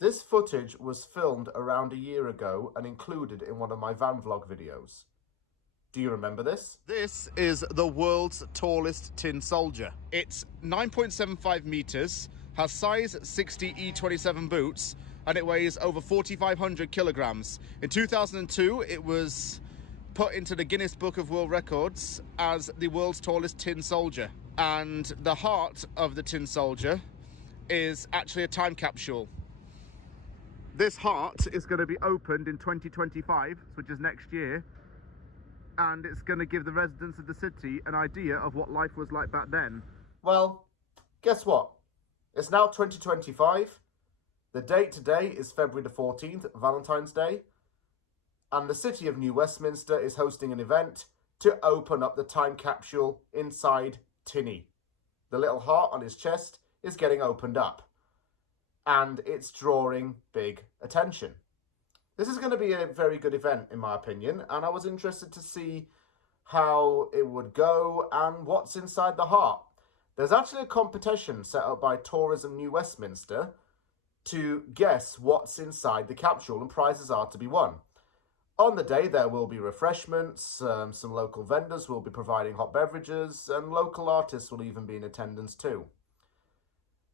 This footage was filmed around a year ago and included in one of my van vlog videos. Do you remember this? This is the world's tallest tin soldier. It's 9.75 meters, has size 60 E27 boots, and it weighs over 4,500 kilograms. In 2002, it was put into the Guinness Book of World Records as the world's tallest tin soldier. And the heart of the tin soldier is actually a time capsule. This heart is going to be opened in 2025, which is next year, and it's going to give the residents of the city an idea of what life was like back then. Well, guess what? It's now 2025. The date today is February the 14th, Valentine's Day, and the city of New Westminster is hosting an event to open up the time capsule inside Tinny. The little heart on his chest is getting opened up, and it's drawing big attention. This is going to be a very good event, in my opinion, and I was interested to see how it would go and what's inside the heart. There's actually a competition set up by Tourism New Westminster to guess what's inside the capsule, and prizes are to be won. On the day, there will be refreshments, some local vendors will be providing hot beverages, and local artists will even be in attendance too.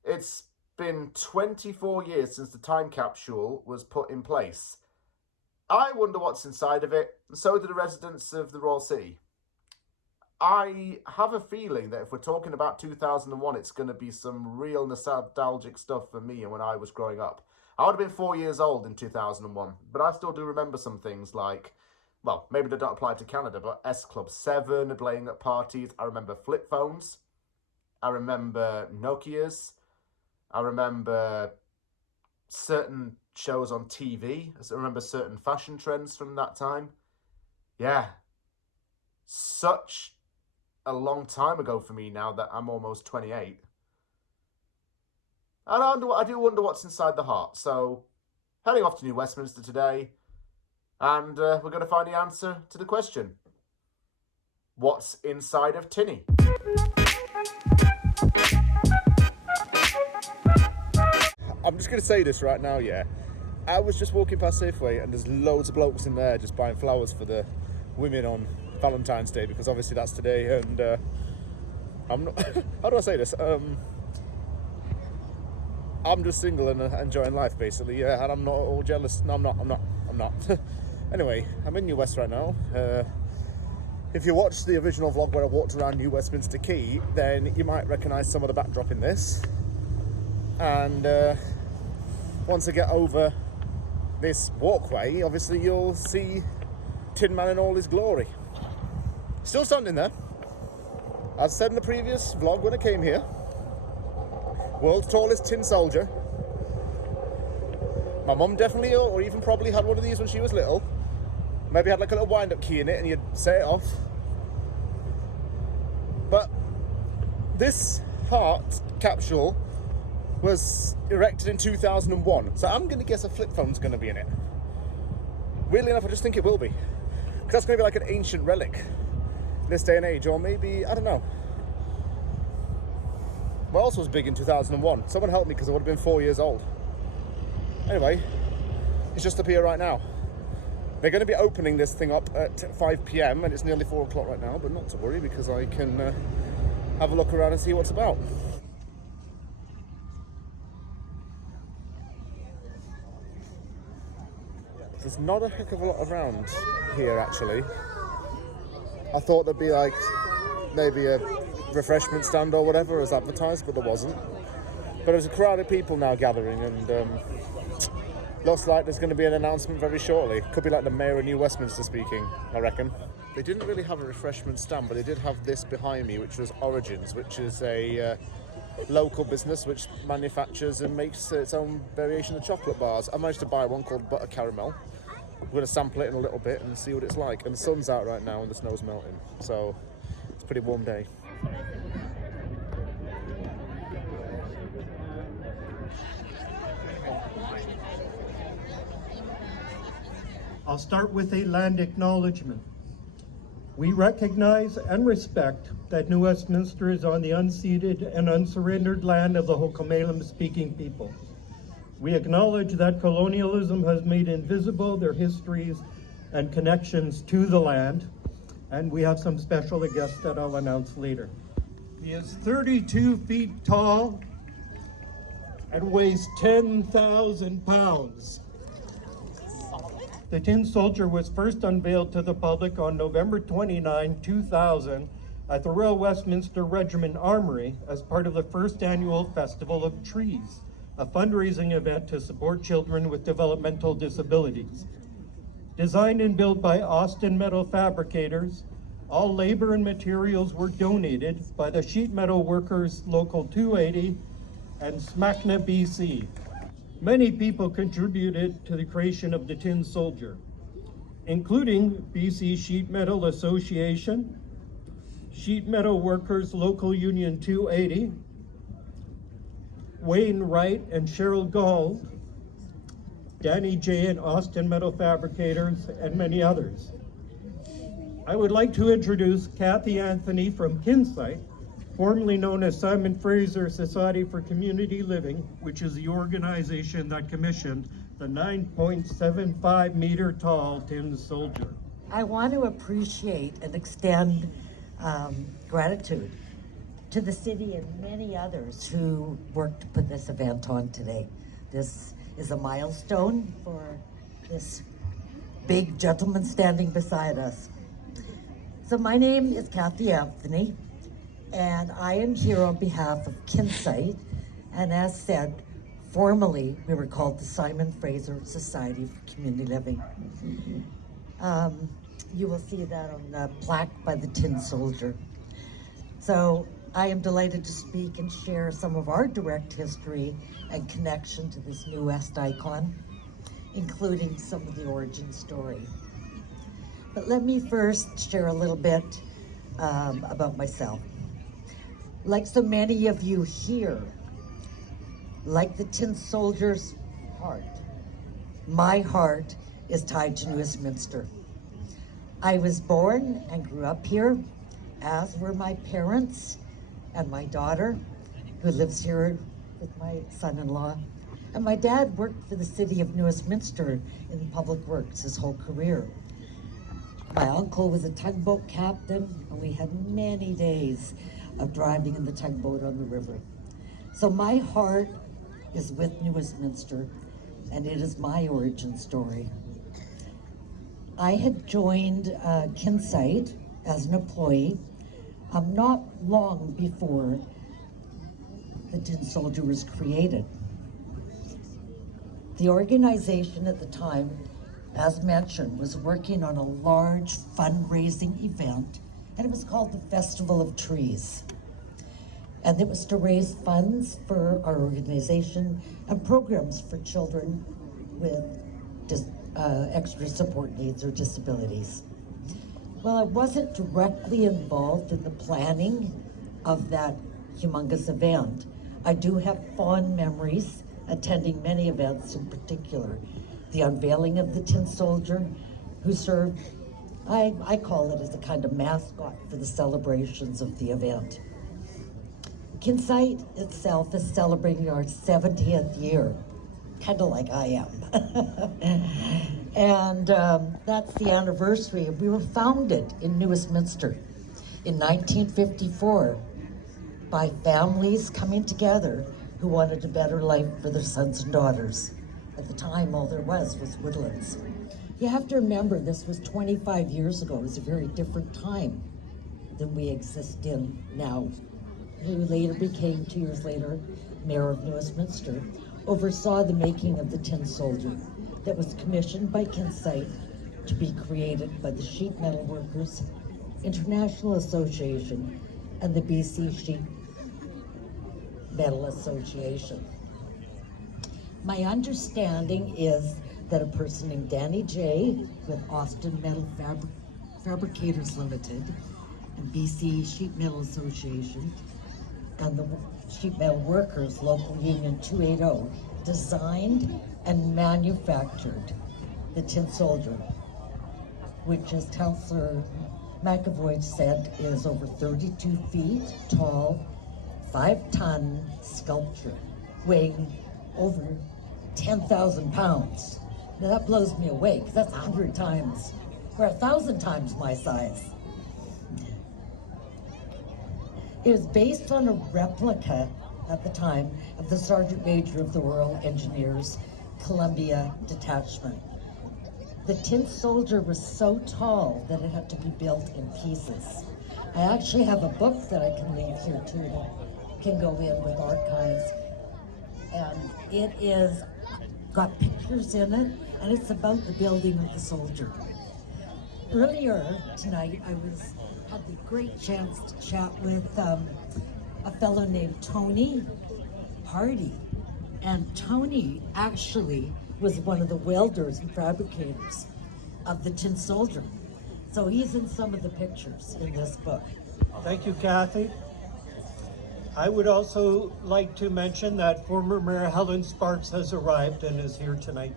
It's been 24 years since the time capsule was put in place. I wonder what's inside of it, and so do the residents of the Royal City. I have a feeling that if we're talking about 2001, it's going to be some real nostalgic stuff for me and when I was growing up. I would have been 4 years old in 2001, but I still do remember some things like, well, maybe they don't apply to Canada, but S Club 7 playing at parties. I remember flip phones. I remember Nokias. I remember certain shows on TV. I remember certain fashion trends from that time. Yeah. Such a long time ago for me now that I'm almost 28. And I do wonder what's inside the heart. So, heading off to New Westminster today, and we're going to find the answer to the question. What's inside of Tinny? I'm just going to say this right now, yeah. I was just walking past Safeway and there's loads of blokes in there just buying flowers for the women on Valentine's Day, because obviously that's today, and I'm not... How do I say this? I'm just single and enjoying life, basically, yeah, and I'm not all jealous. No, I'm not. Anyway, I'm in New West right now. If you watched the original vlog where I walked around New Westminster Quay, then you might recognise some of the backdrop in this. And once I get over this walkway, obviously you'll see Tin Man in all his glory. Still standing there. As said in the previous vlog when I came here, world's tallest tin soldier. My mum definitely, or even probably, had one of these when she was little. Maybe had like a little wind-up key in it and you'd set it off. But this heart capsule was erected in 2001, so I'm going to guess a flip phone's going to be in it. Weirdly enough, I just think it will be, because that's going to be like an ancient relic in this day and age, or maybe, I don't know. What else was big in 2001? Someone help me, because I would have been 4 years old. Anyway, it's just up here right now. They're going to be opening this thing up at 5 PM, and it's nearly 4 o'clock right now, but not to worry, because I can have a look around and see what's about. There's not a heck of a lot around here, actually. I thought there'd be like maybe a refreshment stand or whatever as advertised, but there wasn't. But there's a crowd of people now gathering, and looks like there's going to be an announcement very shortly. Could be like the Mayor of New Westminster speaking, I reckon. They didn't really have a refreshment stand, but they did have this behind me, which was Origins, which is a local business which manufactures and makes its own variation of chocolate bars. I managed to buy one called Butter Caramel. I'm going to sample it in a little bit and see what it's like. And the sun's out right now and the snow's melting, so it's a pretty warm day. I'll start with a land acknowledgement. We recognize and respect that New Westminster is on the unceded and unsurrendered land of the Ho'okamelam speaking people. We acknowledge that colonialism has made invisible their histories and connections to the land, and we have some special guests that I'll announce later. He is 32 feet tall and weighs 10,000 pounds. The Tin Soldier was first unveiled to the public on November 29, 2000 at the Royal Westminster Regiment Armoury as part of the first annual Festival of Trees, a fundraising event to support children with developmental disabilities. Designed and built by Austin Metal Fabricators, all labor and materials were donated by the Sheet Metal Workers Local 280 and SMACNA BC. Many people contributed to the creation of the Tin Soldier, including BC Sheet Metal Association, Sheet Metal Workers Local Union 280, Wayne Wright and Cheryl Gold, Danny J. and Austin Metal Fabricators, and many others. I would like to introduce Kathy Anthony from Kinsight, formerly known as Simon Fraser Society for Community Living, which is the organization that commissioned the 9.75 meter tall Tin Soldier. I want to appreciate and extend gratitude to the city and many others who worked to put this event on today. This is a milestone for this big gentleman standing beside us. So my name is Kathy Anthony, and I am here on behalf of Kinsight, and as said, formerly we were called the Simon Fraser Society for Community Living. You will see that on the plaque by the Tin Soldier. So I am delighted to speak and share some of our direct history and connection to this new West icon, including some of the origin story. But let me first share a little bit about myself. Like so many of you here, like the Tin Soldier's heart, my heart is tied to New Westminster. I was born and grew up here, as were my parents and my daughter, who lives here with my son-in-law. And my dad worked for the city of New Westminster in public works his whole career. My uncle was a tugboat captain, and we had many days of driving in the tugboat on the river. So my heart is with New Westminster, and it is my origin story. I had joined Kinsight as an employee not long before the Tin Soldier was created. The organization at the time, as mentioned, was working on a large fundraising event, and it was called the Festival of Trees. And it was to raise funds for our organization and programs for children with extra support needs or disabilities. Well, I wasn't directly involved in the planning of that humongous event. I do have fond memories attending many events, in particular the unveiling of the Tin Soldier, who served, I call it as a kind of mascot for the celebrations of the event. Kinsight itself is celebrating our 70th year, kind of like I am. And that's the anniversary. We were founded in New Westminster in 1954 by families coming together who wanted a better life for their sons and daughters. At the time, all there was woodlands. You have to remember, this was 25 years ago. It was a very different time than we exist in now. Who later became, 2 years later, Mayor of New Westminster, oversaw the making of the Tin Soldier that was commissioned by Kinsight to be created by the Sheet Metal Workers International Association and the BC Sheet Metal Association. My understanding is that a person named Danny J. with Austin Metal Fabricators Limited and BC Sheet Metal Association and the Sheet Metal Workers Local Union 280 designed and manufactured the Tin Soldier, which, as Councillor McAvoy said, is over 32 feet tall, 5-ton sculpture weighing over 10,000 pounds. Now that blows me away, because that's 100 times, or 1,000 times my size. It was based on a replica at the time of the Sergeant Major of the Royal Engineers, Columbia Detachment. The tin soldier was so tall that it had to be built in pieces. I actually have a book that I can leave here too that can go in with archives. And it is got pictures in it, and it's about the building of the soldier. Earlier tonight, I had the great chance to chat with a fellow named Tony Hardy. And Tony actually was one of the welders and fabricators of the tin soldier. So he's in some of the pictures in this book. Thank you, Kathy. I would also like to mention that former Mayor Helen Sparks has arrived and is here tonight.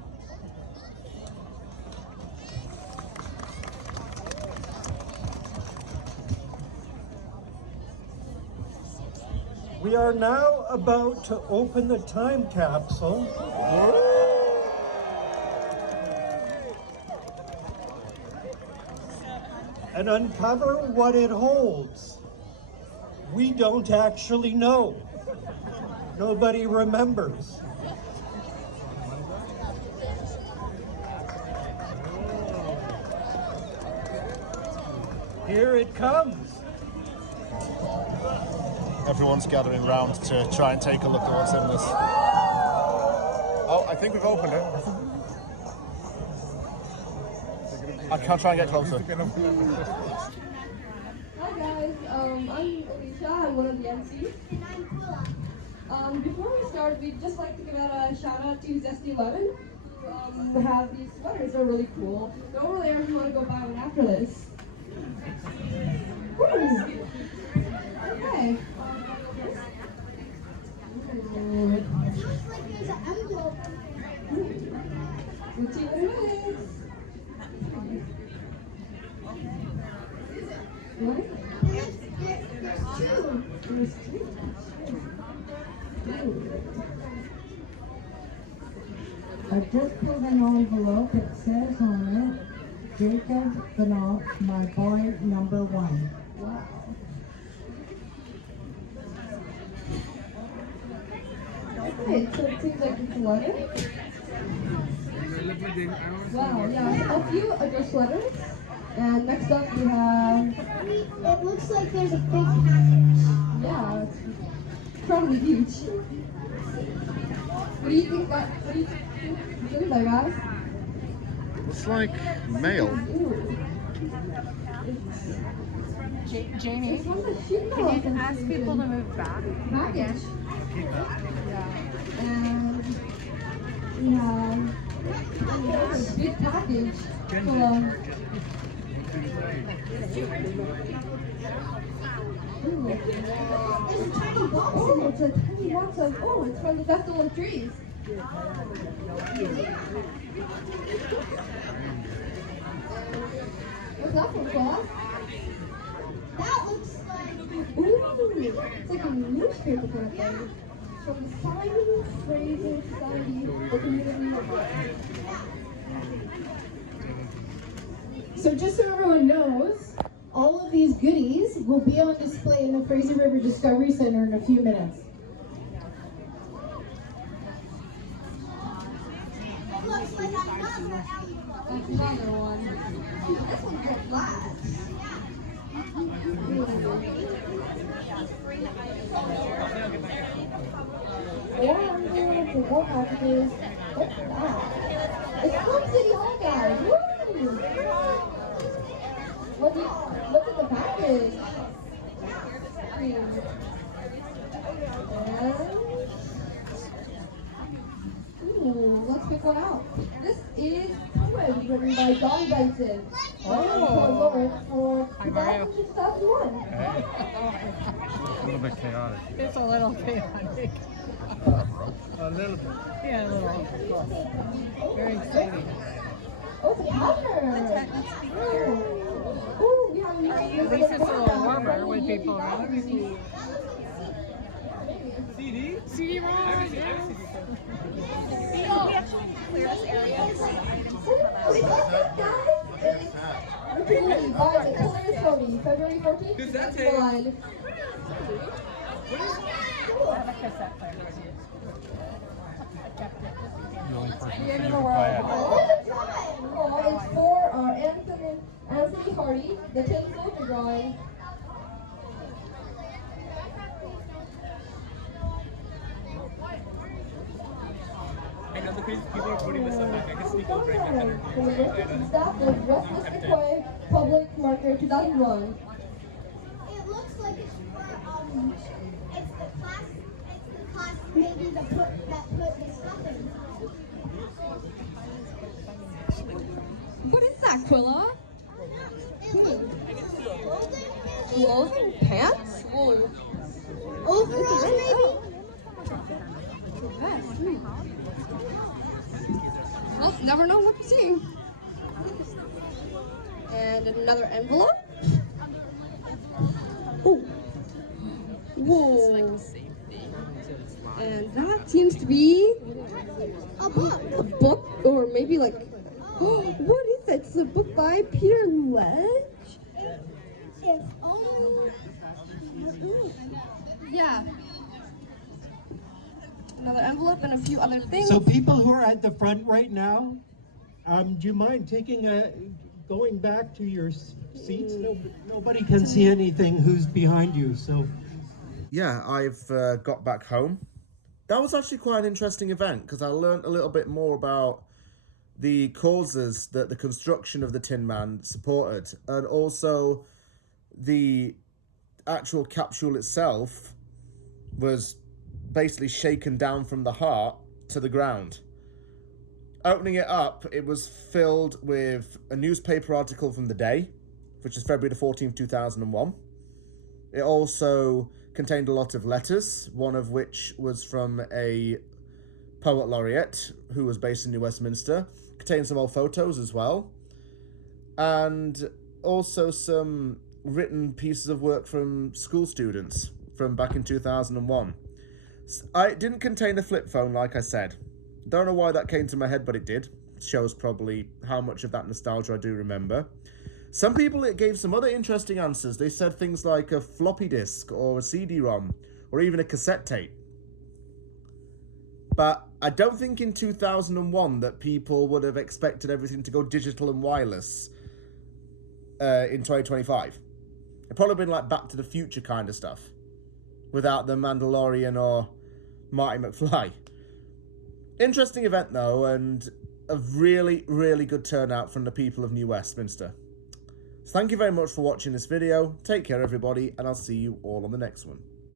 We are now about to open the time capsule. And uncover what it holds. We don't actually know. Nobody remembers. Here it comes. Everyone's gathering round to try and take a look at what's in this. Oh, I think we've opened it. I can't try and get closer. Hi guys, I'm Alicia, I'm one of the MCs. Before we start, we'd just like to give out a shout out to Zesty Lemon, who have these sweaters, they're really cool. Go over there if you want to go buy one after this. Woo! Okay. Let's see what it is. What? There's two. I just pulled an envelope. It says on it, Jacob Benoff, my boy number one. Wow. Okay, so it seems like it's a letter. Wow, yeah, a few address letters. And next up we have... It looks like there's a big package. Yeah, it's probably huge. What do you think that, what do you think that, guys? It's like mail. Ooh. Jamie, It's one of the sheep can you ask people to move back? package. And we have a big package full of... Ooh. There's a tiny box. Oh, it's a tiny box of, oh, it's from the Festival of Trees. What's that from, Claude? That looks like... Ooh, it's like a newspaper kind of thing. From the Simon Fraser Society of Community. So just so everyone knows, all of these goodies will be on display in the Fraser River Discovery Center in a few minutes. It looks like another alley. That's another one. This one's got glass. And more packages. What's that? It's from City Hall, guys. Woo! Look at the package. Ooh, let's pick one out. This is Poem, written by Don Benson. Lawrence for 2001. A little bit chaotic. It's a little chaotic. A little bit. Yeah, a little. Very exciting. Oh, it's a cover. Ooh, we have At least it's a little warmer with people around. See CD-ROM, yeah. We actually clear this area for items to come out. Tinny by the Killers 40, February 14th, 2001. I have a cassette player. I kept it. The only person The you end of can the play world. it. Oh, it's for Anthony Hardy, the Tin Soldier drawing. I know the crazy people are putting this on back. I can sneak over and get From the district staff of West Mystic Public Marker 2001. It looks like it's for it's the class maybe that put the stuff in. What is that, Quilla? Clothing pants? Overalls maybe? Well, never know what to see. And another envelope. Oh. Whoa. And that seems to be A book. a book, or maybe like, what is that? It's a book by Peter Ledge? If only. Yeah. Another envelope and a few other things. So people who are at the front right now, do you mind going back to your seats? Nobody can see anything who's behind you, so. Yeah, I've got back home. That was actually quite an interesting event because I learned a little bit more about the causes that the construction of the Tin Man supported, and also the actual capsule itself was basically shaken down from the heart to the ground. Opening it up, it was filled with a newspaper article from the day, which is February the 14th, 2001. It also contained a lot of letters, one of which was from a poet laureate who was based in New Westminster. Contained some old photos as well. And also some written pieces of work from school students from back in 2001. It didn't contain a flip phone, like I said. Don't know why that came to my head, but it did. It shows probably how much of that nostalgia I do remember. Some people, it gave some other interesting answers. They said things like a floppy disk or a CD-ROM or even a cassette tape. But I don't think in 2001 that people would have expected everything to go digital and wireless in 2025. It'd probably been like Back to the Future kind of stuff without the Mandalorian or Marty McFly. Interesting event though, and a really, really good turnout from the people of New Westminster. So thank you very much for watching this video. Take care everybody, and I'll see you all on the next one.